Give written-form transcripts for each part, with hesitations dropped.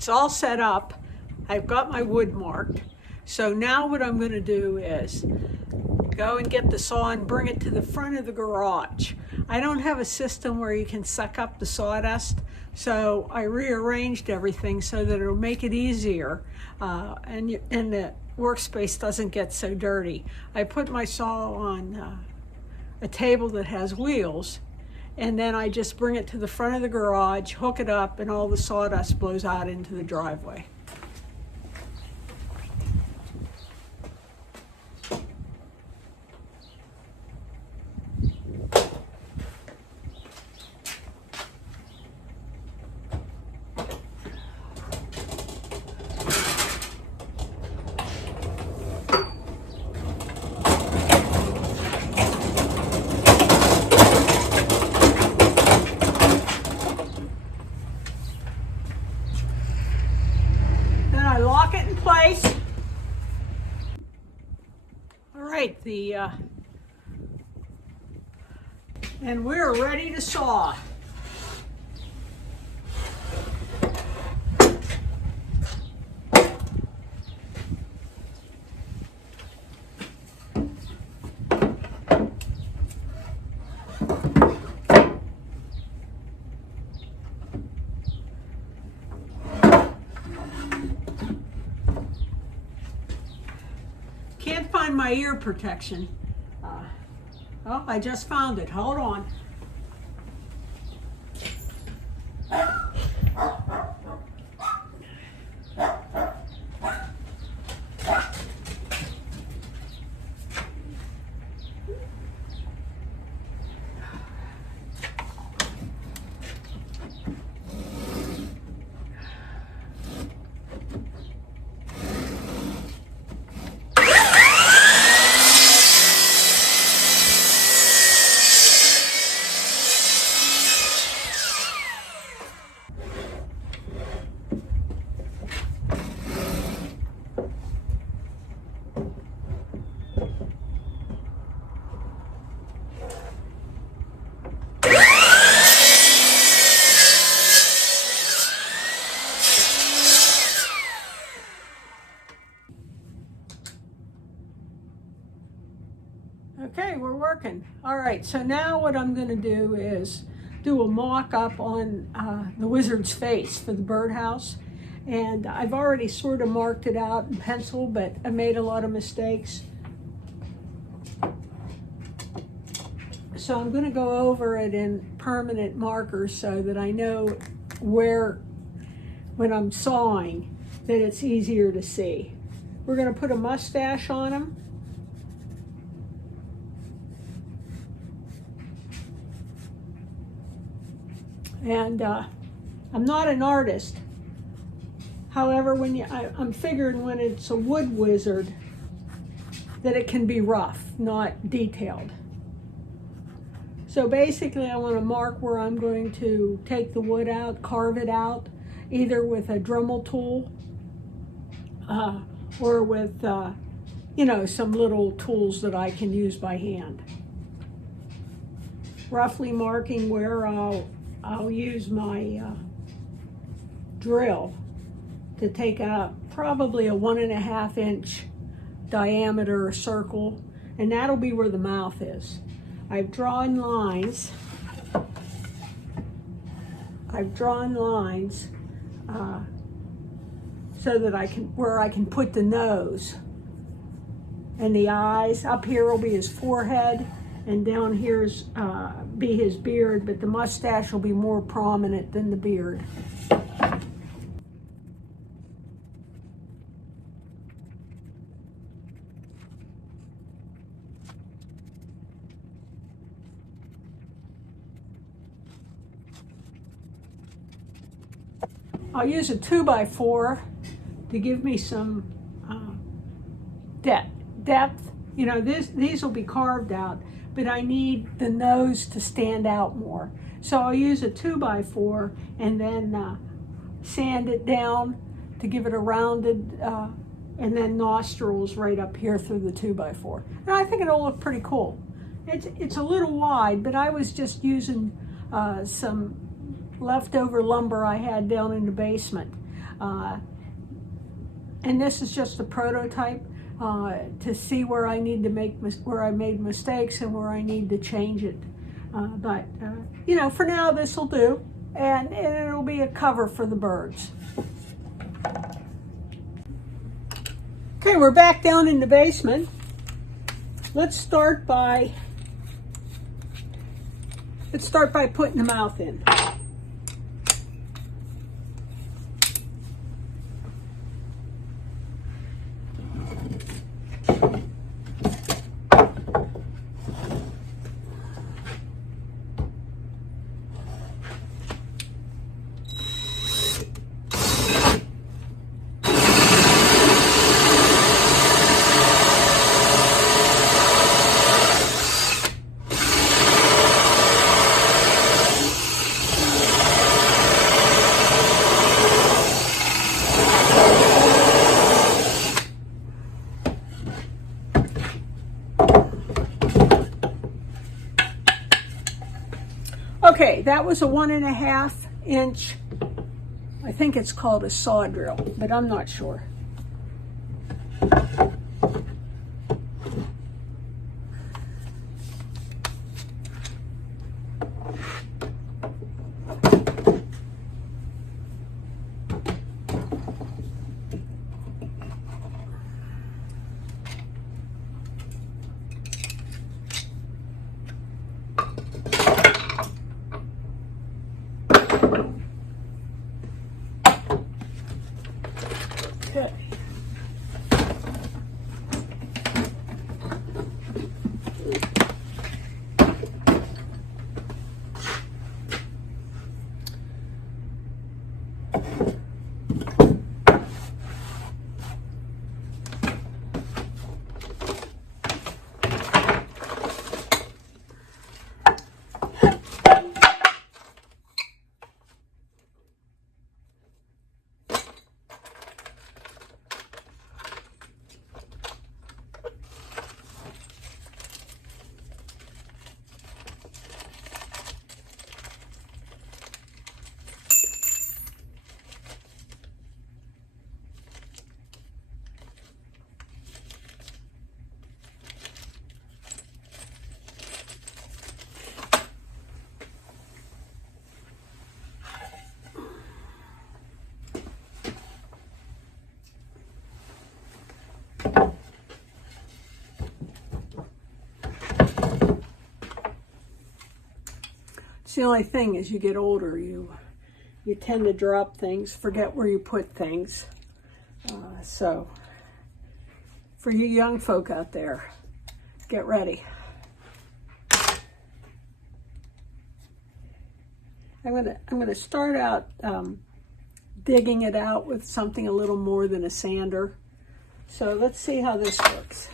it's all set up. I've got my wood marked. So now what I'm going to do is go and get the saw and bring it to the front of the garage. I don't have a system where you can suck up the sawdust, so I rearranged everything so that it'll make it easier and the workspace doesn't get so dirty. I put my saw on a table that has wheels, and then I just bring it to the front of the garage, hook it up, and all the sawdust blows out into the driveway. Lock it in place. All right, and we're ready to saw. Can't find my ear protection. Oh, I just found it. Hold on. Okay, we're working. All right, so now what I'm going to do is do a mock-up on the wizard's face for the birdhouse. And I've already sort of marked it out in pencil, but I made a lot of mistakes. So I'm going to go over it in permanent markers so that I know where, when I'm sawing, that it's easier to see. We're going to put a mustache on him. And I'm not an artist. However, I'm figuring when it's a wood wizard that it can be rough, not detailed. So basically I want to mark where I'm going to take the wood out, carve it out, either with a Dremel tool or with, you know, some little tools that I can use by hand. Roughly marking where I'll use my drill to take out probably a 1.5 inch diameter circle, and that'll be where the mouth is. I've drawn lines. So that where I can put the nose and the eyes. Up here will be his forehead, and down here's be his beard, but the mustache will be more prominent than the beard. I'll use a 2x4 to give me some depth. You know, these will be carved out, but I need the nose to stand out more. So I'll use a 2x4 and then sand it down to give it a rounded, and then nostrils right up here through the 2x4. And I think it'll look pretty cool. It's a little wide, but I was just using some leftover lumber I had down in the basement. And this is just a prototype to see where I need to where I made mistakes and where I need to change it. But you know, for now this will do, and it'll be a cover for the birds. Okay, we're back down in the basement. Let's start by putting the mouth in. Okay, that was a 1.5 inch, I think it's called a saw drill, but I'm not sure. Okay. It's the only thing, as you get older, you tend to drop things, forget where you put things. So for you young folk out there, get ready. I'm gonna start out digging it out with something a little more than a sander. So let's see how this works.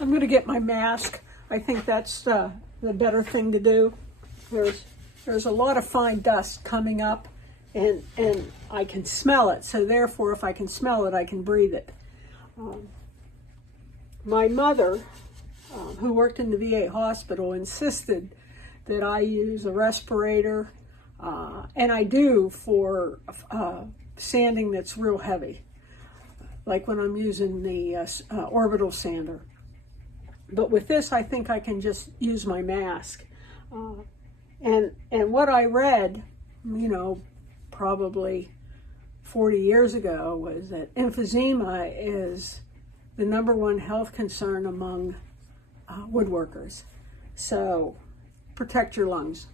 I'm going to get my mask. I think that's the better thing to do. There's a lot of fine dust coming up, and I can smell it. So therefore, if I can smell it, I can breathe it. My mother, who worked in the VA hospital, insisted that I use a respirator, and I do for sanding that's real heavy, like when I'm using the orbital sander. But with this, I think I can just use my mask. And what I read, you know, probably 40 years ago, was that emphysema is the #1 health concern among woodworkers. So protect your lungs.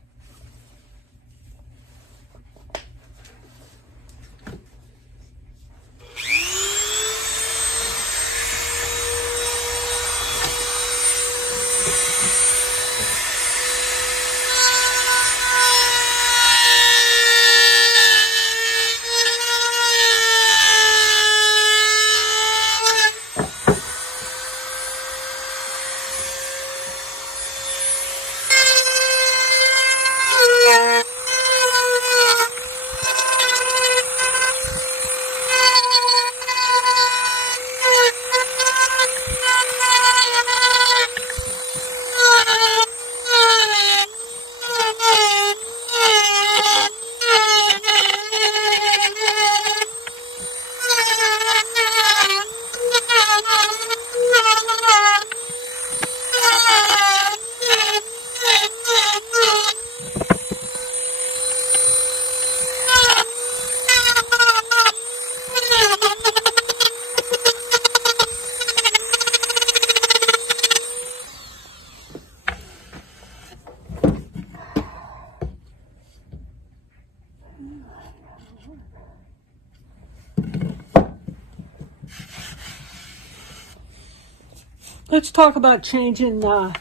Let's talk about changing, well,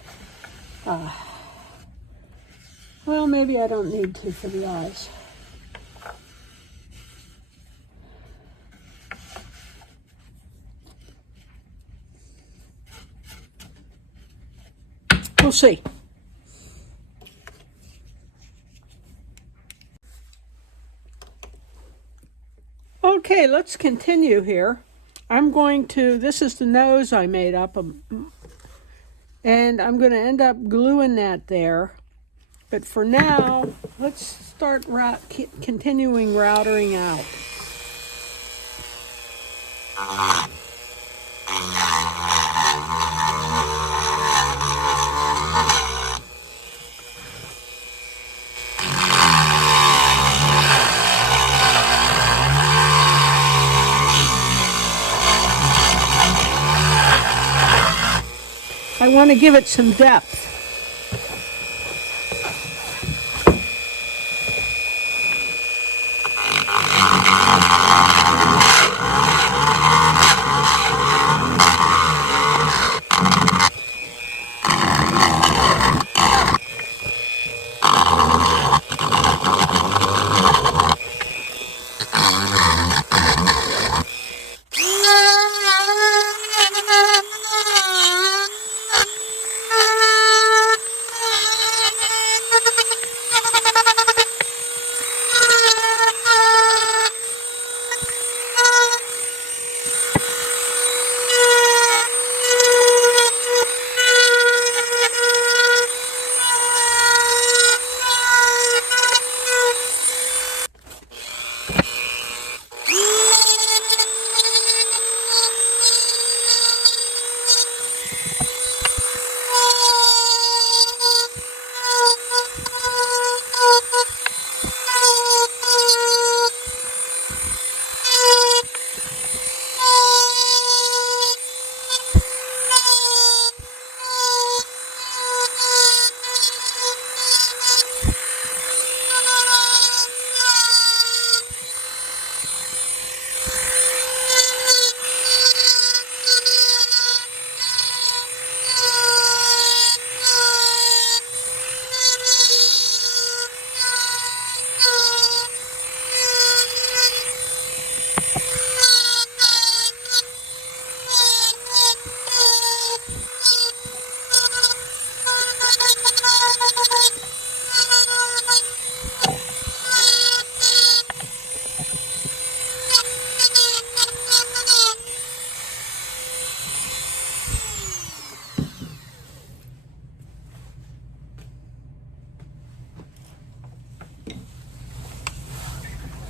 maybe I don't need to for the eyes. We'll see. Okay, let's continue here. I'm going to, this is the nose I made up, and I'm going to end up gluing that there. But for now, let's start continuing routering out. I want to give it some depth.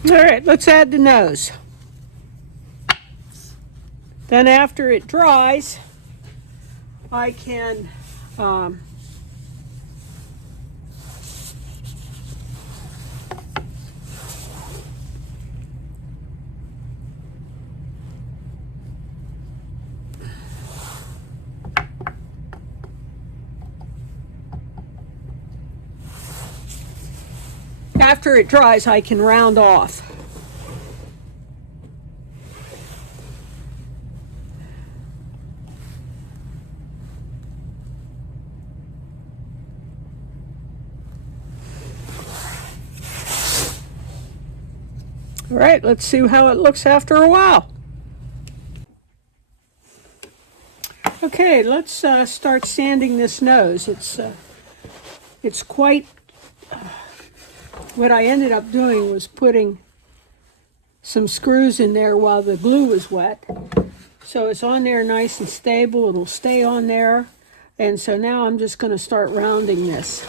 All right, let's add the nose. Then after it dries, I can after it dries, I can round off. All right, let's see how it looks after a while. Okay, let's start sanding this nose. It's quite, what I ended up doing was putting some screws in there while the glue was wet. So it's on there nice and stable. It'll stay on there. And so now I'm just going to start rounding this.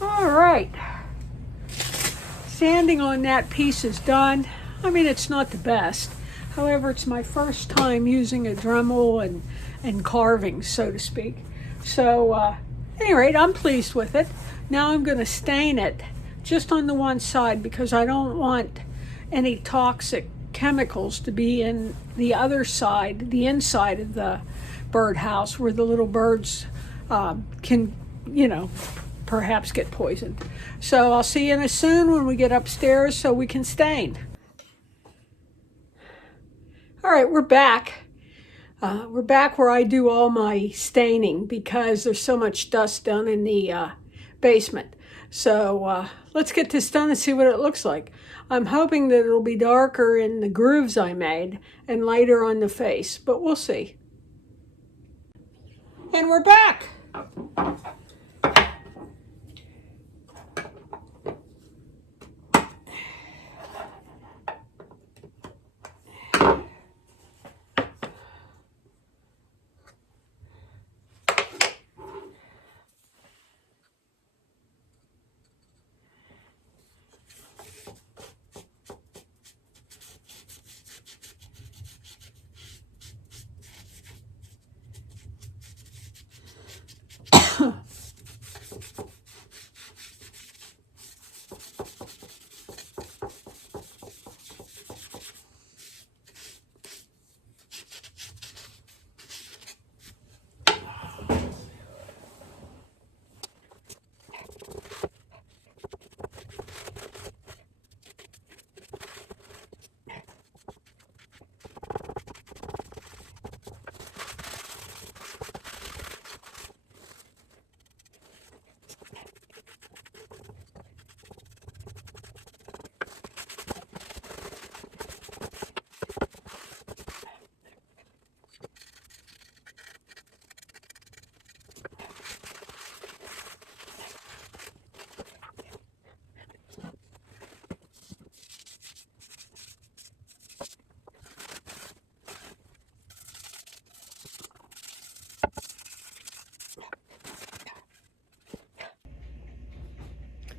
All right, sanding on that piece is done. I mean, it's not the best. However, it's my first time using a Dremel and carving, so to speak. So, at any rate, I'm pleased with it. Now I'm going to stain it just on the one side because I don't want any toxic chemicals to be in the other side, the inside of the birdhouse where the little birds can, you know, perhaps get poisoned. So I'll see you soon when we get upstairs so we can stain. All right, we're back. We're back where I do all my staining because there's so much dust down in the basement. So let's get this done and see what it looks like. I'm hoping that it'll be darker in the grooves I made and lighter on the face, but we'll see. And we're back.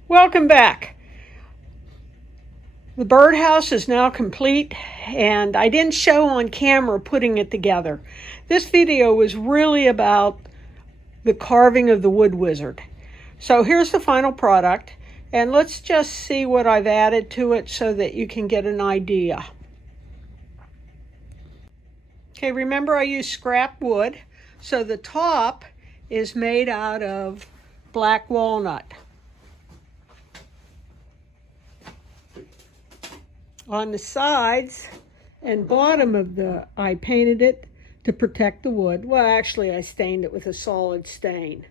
Welcome back. The birdhouse is now complete, and I didn't show on camera putting it together. This video was really about the carving of the wood wizard. So here's the final product, and let's just see what I've added to it so that you can get an idea. Okay, remember I used scrap wood, so the top is made out of black walnut. On the sides and bottom of I painted it to protect the wood. Well, actually, I stained it with a solid stain.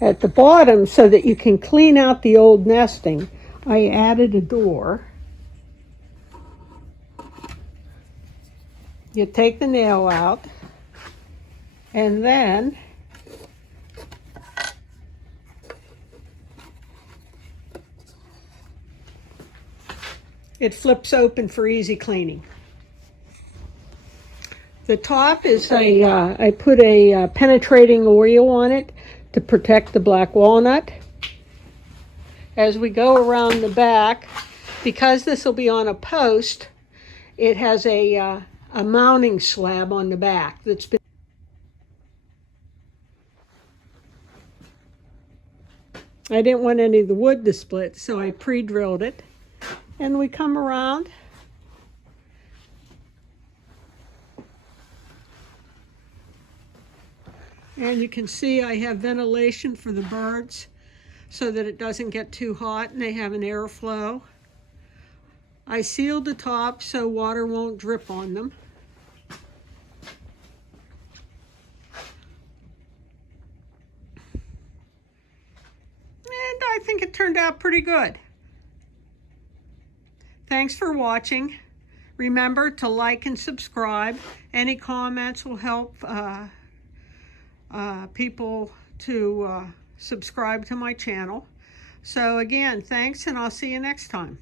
At the bottom, so that you can clean out the old nesting, I added a door. You take the nail out, and then it flips open for easy cleaning. The top is I put a penetrating oil on it to protect the black walnut. As we go around the back, because this will be on a post, it has a mounting slab on the back that's been. I didn't want any of the wood to split, so I pre-drilled it. And we come around. And you can see I have ventilation for the birds so that it doesn't get too hot and they have an airflow. I sealed the top so water won't drip on them. And I think it turned out pretty good. Thanks for watching. Remember to like and subscribe. Any comments will help people to subscribe to my channel. So again, thanks, and I'll see you next time.